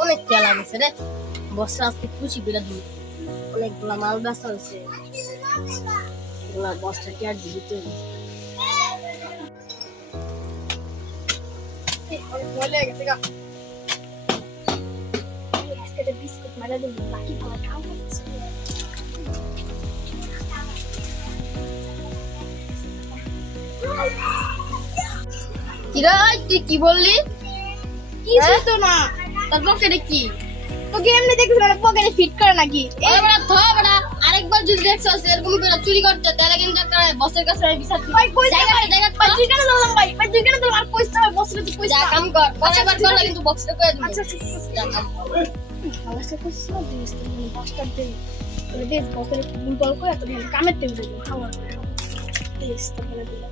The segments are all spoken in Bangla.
অনেক তেলা গেছে রে বস্তা আজকে খুশি বিরাট অনেকগুলা মাল বেচা হয়েছে এগুলা বস্তা কি আর দিতে বিস্কুট মারা দিন বাকি ভালো কাম করছে কিরা তুই কি বললি কিছু তো না তোর পকেটে কি তো এমনি দেখছিস মানে পকেটে ফিট করে নাকি এবারে থ বড়া আরেকবার যদি দেখছস এরকম করে চুরি করতে তাহলে কিন্তু একটা বসের কাছে বিচার ভাই কই জায়গা জায়গা ভাই তুই কেন বললাম ভাই ভাই তুই কেন বললাম আর কইছ না বসলে তুই কইছ যা কাম কর পরেরবার করলে কিন্তু বক্সে করে দিবি আচ্ছা ঠিক আছে যা কাম কর আলাসে কইছিস না দিস তুই পাঁচটা দে বলে দেখ বসলে ফুল বল করে তো কামের টেম দেব খাওয়া দিস তো বলে দিল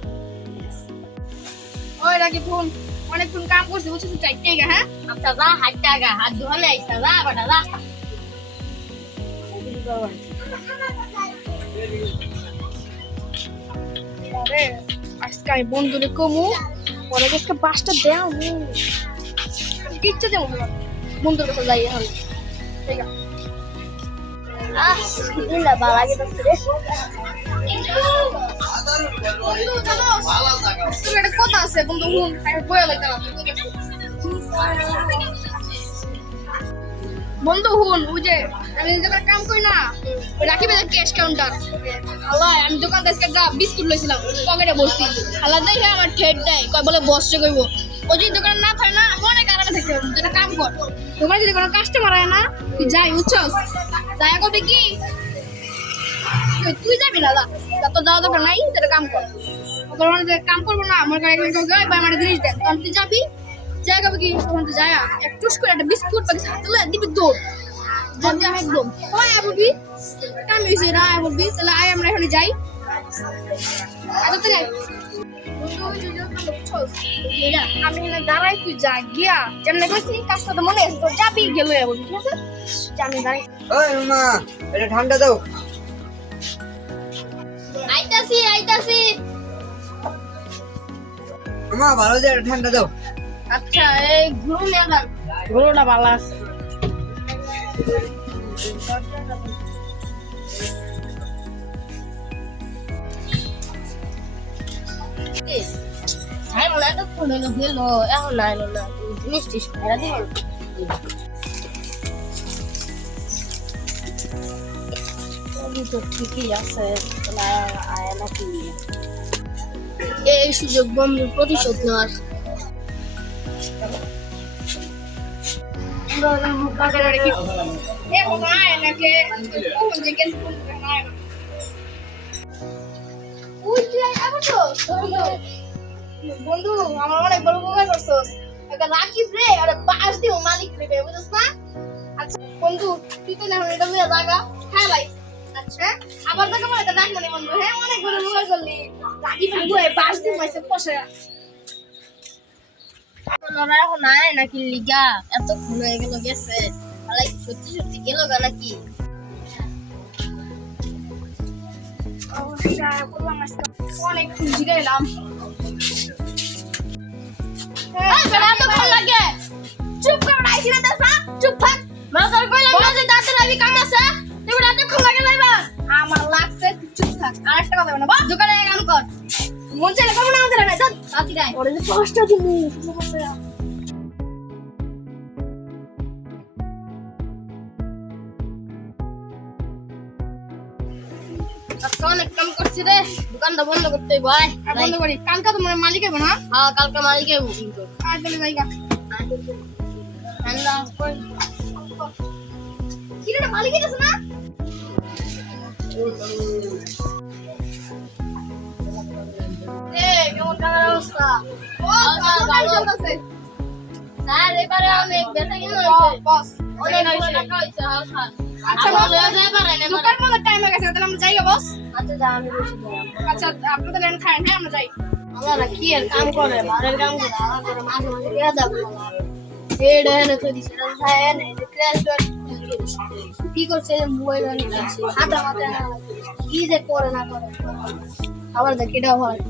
ওই রাকি ফোন অনেকক্ষণ কাম করছিস বুঝছিস চাইতে গা হ্যাঁ আচ্ছা যা হাতটা আগা হাত ধোয়ালে আইসা যা বড়া যা আরে আজকে আমি বন্ধুরে কমু পরে আজকে পাঁচটা দেও কিচ্ছু দেবো না বন্ধুর কাছে যাই এখন ঠিক আছে দিলা বালা গেছে রে একটা কথা আছে বন্ধু হুন বয়া লাগে না বন্ধু হুন ওই যে আমি যেটা কাম করি না ওই রাখিবে ক্যাশ কাউন্টার আল্লাহ আমি দোকান থেকে একটা বিস্কুট লইছিলাম পকেটে বসছি আল্লাহ দেখে আমার ঠেট দেয় কয় বলে বসছে কইব ও যদি দোকান না থাকে না আমি অনেক আরামে থাকতে পারবো যেটা কাম কর দোকানে যদি কোনো কাস্টমার হয় না তুই যাই বুঝছস যাই কবি কি তুই যাবি না যা তোর যাওয়া দরকার নাই যেটা কাম কর ওর মানে কাম করবো না আমার গাড়ি একজন কাউকে বা আমার জিনিস দেন তখন তুই যাবি যাই কবি কি তখন তুই যাই একটু করে একটা বিস্কুট বা কিছু হাতে লয়ে দিবি দৌড় যদি আমি একদম হয় বলবি কাম হয়েছে না বলবি তাহলে আয় আমরা এখানে যাই আচ্ছা তো যাই আমি এখানে দাঁড়াই তুই যা গিয়া যেমন গেছি কাজটা তো মনে আছে তোর যাবি গেল বলবি ঠিক আছে আমি দাঁড়াই ওই মামা এটা ঠান্ডা দাও আইতাছি মামা ভালো যে এটা ঠান্ডা দাও আচ্ছা এই গুরু নেদার গরুটা ভালো আছে হাই মনে তো ফোন হলো গেল এখন না এলো না জিনিস টিস ভাড়া দিব তো ঠিকই আছে আয় নাকি এই সুযোগ বন্ধুর প্রতিশোধ নেওয়ার বন্ধু আমার অনেক বড় উপকার করছস একটা রাখিস রে আরে বাস দিও মালিক রে বুঝছস না আচ্ছা বন্ধু তুই তো না এটা লইয়া জায়গা খাইলাই আচ্ছা আবার দেখা মানে এটা রাখ মানে বন্ধু হ্যাঁ অনেক বড় উপকার করলি রাখি বন্ধু এই বাস দিও মাইছে পয়সা তোরা এখন আয় নাকি লিগা এতক্ষণ হয়ে গেল গেছে সত্যি সত্যি গেল গা নাকি অনেক খুশি গেলাম লাগে চুপ করে রাইছি না দাসা চুপ থাক মাথার কইলাম না যে দাঁতের আমি কাম আছে তুমি এতক্ষণ লাগে যাইবা আমার লাগছে তুই চুপ থাক আরেকটা কথা বলবো না দোকানে কাম কর মন চাইলে কম না আমাদের না চল তাতি গায় ওরে যে পাঁচটা দিমু আজকে অনেক কাম করছি রে দোকানটা বন্ধ করতে ভাই বন্ধ করি কালকা তোমার মালিক হবে না হ্যাঁ কালকে মালিক আইবো কিন্তু আর চলে যাইগা ঠান্ডা কি রে মালিক আছে না কেমন কালার অবস্থা ও ভালো চলতেছে স্যার এবারে অনেক বেচা কিনা বস অনেক টাকা হইছে হ্যাঁ আচ্ছা বস দোকান বন্ধ টাইম হয়ে গেছে তাহলে আমরা যাইগা বস আচ্ছা যা আমি বসে দিলাম আচ্ছা আপনাদের এখানে খান হ্যাঁ আমরা যাই আমরা কি এর কাম করে বারের কাম করে আলাদা করে মাঝে মাঝে গিয়ে যাবো হেড হেনে তো দিছে না হ্যাঁ না ক্র্যাশ কি করছে মোবাইল নিয়ে যাচ্ছে হাতে মাথা না কি যে করে না করে আবার দেখ এটা হয়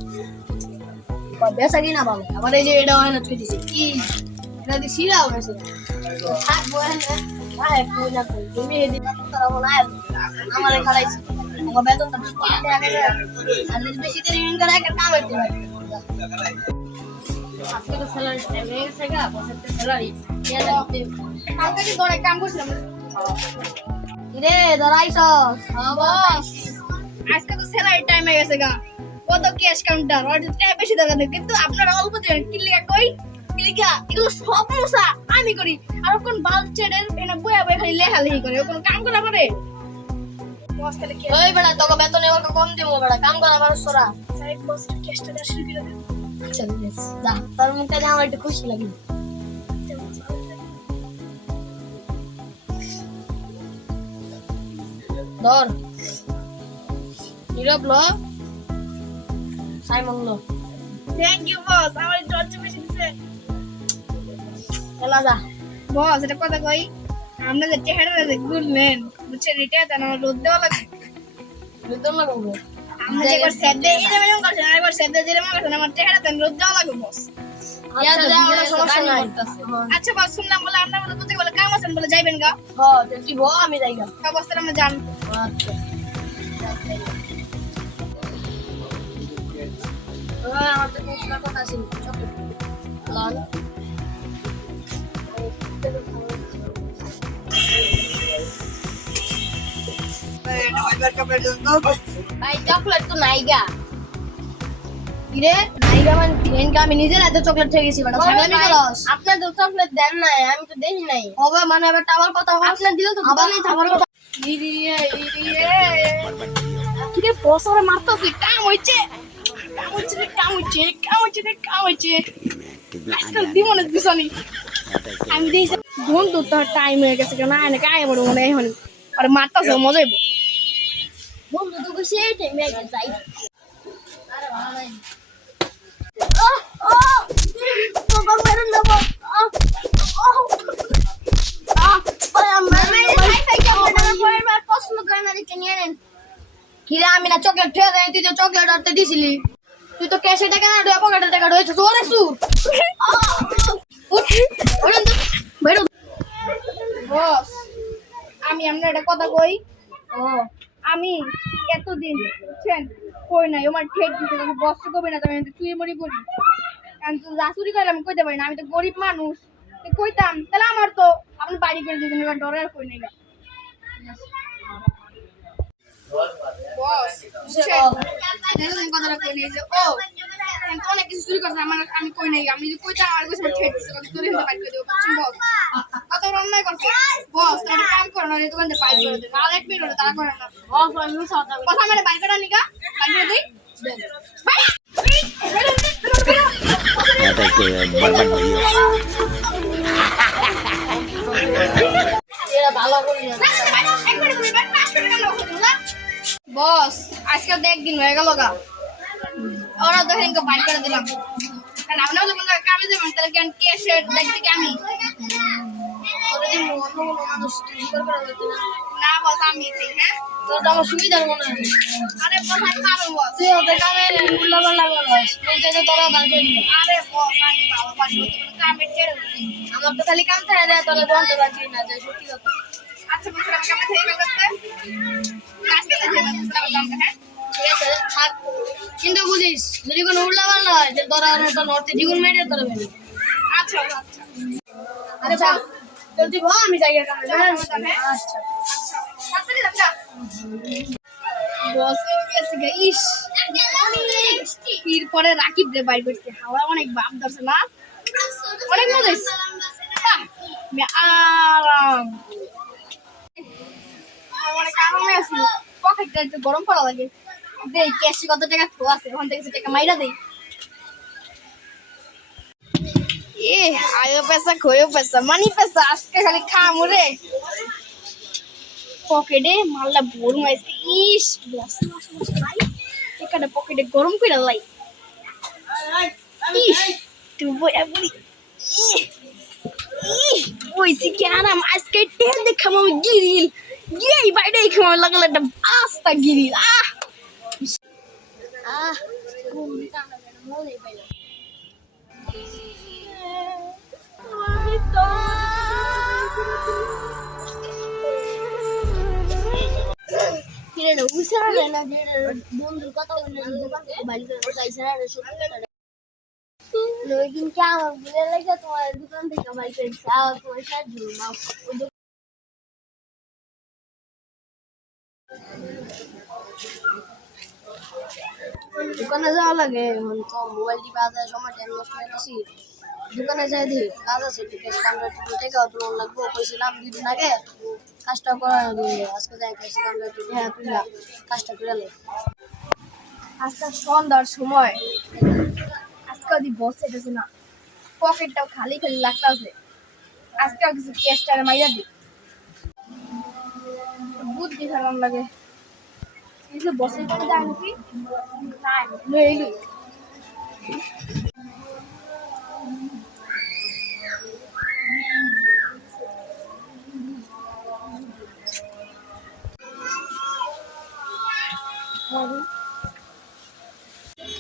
বেচা কিনা ভালো আবার এই যে এটা হয় না তুই দিছে কি Nanti sila udah sih. Ah, boleh deh. Ah, punya tuh. Ini di taruh mana ya? Nama mereka lagi. Mau betul tapi ada ada. Ada di situ ini kan ada kamar itu. আজকে তো স্যালারি টাইম হয়ে গেছে গা বসের স্যালারি দিয়া লাগতে কালকে কি তোর কাম করছিলাম রে ধরাইছ বস আজকে তো স্যালারি টাইম হয়ে গেছে গা কত ক্যাশ কাউন্টার আর টাকা বেশি টাকা দেয় কিন্তু আপনারা অল্প দেন কি লিগা কই কি লিগা এগুলো সব মশা আমি করি আর কোন বাল্ব ছেড়ে এনা বয়া বয়া খালি লেখালেখি করে কোন কাম করা করে বস তাহলে কি ওই বেটা তোকে বেতন এবার কম দিব বেটা কাম করা মানুষ তোরা সাইড বস ক্যাশটা দাও শুরু করে দে চল যা তোর মুখটা দেখে আমার একটু খুশি লাগলো ধর নীরব লো সাইমন লো থ্যাংক ইউ বস আমার জর্জ বেশি দিছে এলা যা বস এটা কথা কই আমরা যে চেহারা যে ঘুরলেন বুঝছেন এটা তো আমার রোদ দেওয়া লাগে বেতন লাগবে আমরা যে একবার স্যার দে এই যে মেনু করছেন আরেকবার স্যার দে যেরকম করছেন আমার চেহারা তো রোদ দেওয়া লাগে বস আচ্ছা যা আমরা সমস্যা নাই আচ্ছা বস শুনলাম বলে আপনার বলে কোথায় বলে কাম আছেন বলে যাইবেন গা হ্যাঁ তুই বল আমি যাইগা তা বস তাহলে আমরা যান আচ্ছা আমার তো কিছু কথা আছে লাল এটা ওইবার চকলেট দাও তো ভাই চকলেট তো নাইগা কিরে নাইগা মানে ট্রেনকে আমি নিজের হাতে চকলেট খেয়ে গেছি বেটা ছাগলামি করস আপনার তো চকলেট দেন নাই আমি তো দেখি নাই হবে মানে এবার টাওয়ার কথা আপনার দিলে তো আবার নাই টাওয়ার কথা ইরিয়ে কিরে বস ওরে মারতাছে কাম হইছে আজকাল দিমনে দিছনি আমি দিয়েছি বন্ধু তোর টাইম হয়ে গেছে কেন এনে কায় বড় মনে এখন আর মারতাছে মজা হইব বন্ধু তো কইছে এই টাইমে আইতে যাই আরে ভালো নাই বাবা মেরুন না বাবা কিরে আমি না চকলেট খেয়ে যাই তুই তো চকলেট আনতে দিছিলি তুই তো ক্যাশে টাকা না পকেটে টাকা রয়েছে তোরে সুর বস আমি আপনার একটা কথা কই ও আমি এতদিন বুঝছেন কই নাই আমার ঠেক দিছে আমি বস কবে না আমি তুই মরি করি আমি তো জাসুরি করলাম কইতে পারি না আমি তো গরিব মানুষ কইতাম তাহলে আমার তো আপনি বাড়ি করে দিতেন এবার ডরে আর কই নাই বস কথাটা কই নাই যে ও আমি তো অনেক কিছু চুরি করছে আমি কই নাই আমি যে কইতাম আমার কাছে ঠেক দিছে তোর হিন্দে বাইর করে দেবো বুঝছেন বস কত অন্যায় করছে বস তোর কাম করো না দোকান থেকে বাইর করে দেবো আর এক মিনিট হলো তারা করে না বস আমি সাথে কথা মানে বাইর করে নিকা বাইর করে দেই এরা ভালো করে বস আজকে তো একদিন হয়ে গেল গা ওরা তো হেনকে বাইর করে দিলাম কারণ আপনারা যখন কামে যাবেন তাহলে কেন ক্যাশে দেখতে কি আমি না বস আমি হ্যাঁ তোর তো আমার সুবিধার মনে হয় আরে বস আমি পারবো বস তুই ওদের কামের মূল্যবান লাগাস তুই যেটা তোরা দাঁড়িয়ে দিবি আরে বস আমি ভালো পারি কামের ছেড়ে আমার তো খালি কাম থাকে দেয় তোরা বলতে পারছি না যে সত্যি কথা আচ্ছা বস আমি কামে থেকে গেল আজকে তো যাবেন হ্যাঁ ঠিক আছে থাক কিন্তু বুঝিস যদি কোনো উল্লাবান হয় যে তোরা তো নর্থে দ্বিগুণ মেরে তোরা বেরো আচ্ছা আচ্ছা আরে বাস তোর দিব আমি জায়গা কামে আচ্ছা তাড়াতাড়ি যাও বস গেছে গাইস এরপরে রাকিব রে বাইর করছে হাওয়া অনেক বাপ ধরছে না অনেক মজা হয়েছে আরাম অনেক আরামে আছি পকেটটা একটু গরম করা লাগে দেই ক্যাশে কত টাকা থো আছে ওখান থেকে কিছু টাকা মাইরা দেই আয়ো পয়সা খোয়ো পয়সা মানি পয়সা আজকে খালি খামু রে পকেটে মালটা ভরুম আইছে ইস বসে এখানে পকেটে গরম করে লাই ইস তুই বইয়া বলি বইছি কি আরাম আজকে টের দেখাম আমি গিরিল গিয়ে বাইরে খাওয়া লাগালে একটা আস্তা গিরিল কোন টাকা মনে পাইলাম কিরে না উইসারা না যে বন্ধুর কথা বলে দোকান থেকে বাইরে করে যাইছে না সত্যি লই কিন্তু আমার বলে লাগে তোমার দোকান থেকে বাইরে যাও তোমার সাথে জুমাও দোকানে যাওয়া লাগে এখন তো মোবাইল টিপা যায় সময় টাইম নষ্ট হয়ে গেছি দোকানে যাই দিই কাজ আছে একটু ক্যাশ কাউন্টার টিপে থেকে তোমার লাগবে কইছিলাম 2 দিন আগে কাজটা করা দিলে আজকে যাই ক্যাশ কাউন্টার টিপে হ্যাঁ তুইলা কাজটা করে লে আজকে সন্ধ্যার সময় আজকে ওদি বসে গেছে না পকেটটাও খালি খালি লাগতাছে আজকে কিছু ক্যাশটারে মাইরা দি বুদ্ধি ফেলাম লাগে কিছু বসে করে যায় নাকি না লই লই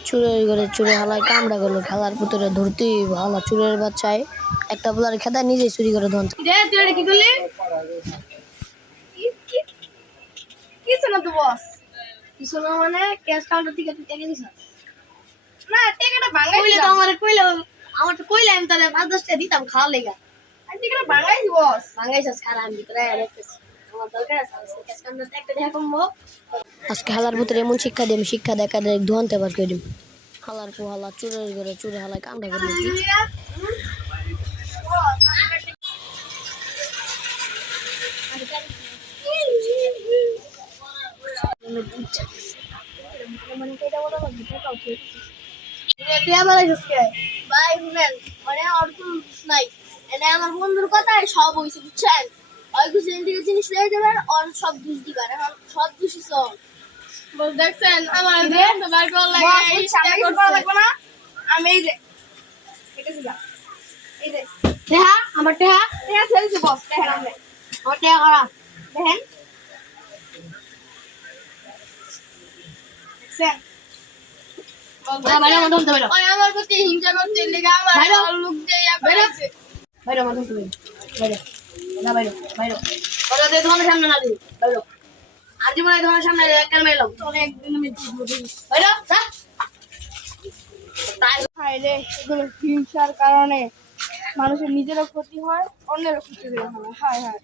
চুরের ঘরে চুরে হালায় কামড়া গেল খেলার ভিতরে ধরতেই হালা চুরের বাচ্চায় একটা বলার খেদা নিজেই চুরি করে ধরতে রে তুই এটা কি করলি কিছু না তো বস কিছু না মানে ক্যাশ কাউন্টার থেকে তুই টেকে দিছ না টিকেটটা ভাঙাই কইলে তো আমার কইলে আমি তাহলে 5-10 টাকা দিতাম খাওয়া লেগা আর টিকেটটা ভাঙাইছি বস ভাঙাইছস খারাপ আমি ভিতরে রেখেছি আমার দরকার আছে ক্যাশ কাউন্টার একটা দেখা কমবো আজকে হালার ভিতরে এমন শিক্ষা দিম শিক্ষা দেখা দেখ ধোয়ানতে পার করে দিম হালার পো হালা চুরের ঘরে চুরে হালায় কামড়া গেল কি ভাই শুনেন মানে অর্থ নাই এনে আমার বন্ধুর কথায় সব হয়েছে বুঝছেন ওই কিছু থেকে জিনিস নিয়ে যাবেন আর সব দোষ দিবেন এখন সব দোষই সব বস দেখছেন আমার তো বার করা লাগে এই সামনে কিছু করা লাগবে না আমি এই যে এটা সিগা এই যে টেহা আমার টেহা এটা ফেলছি বস দেখেন আমরা আমার টেহা করা দেখেন দেখছেন বাইরে আমার ধরতে বাইরে ওই আমার প্রতি হিংসা করতে লেগে আমার বাইরে। লোক দিয়ে ইয়া করেছে বাইরে আমার ধরতে বাইরে না বাইরে বাইরে ওরা দিয়ে তোমার সামনে না দিই বাইরে আর জীবনে তোমার সামনে একটা মেলো তোরে একদিন আমি দিব বাইরে যা তাই হায় রে এগুলো হিংসার কারণে মানুষের নিজেরও ক্ষতি হয় অন্যেরও ক্ষতি হয় হায় হায়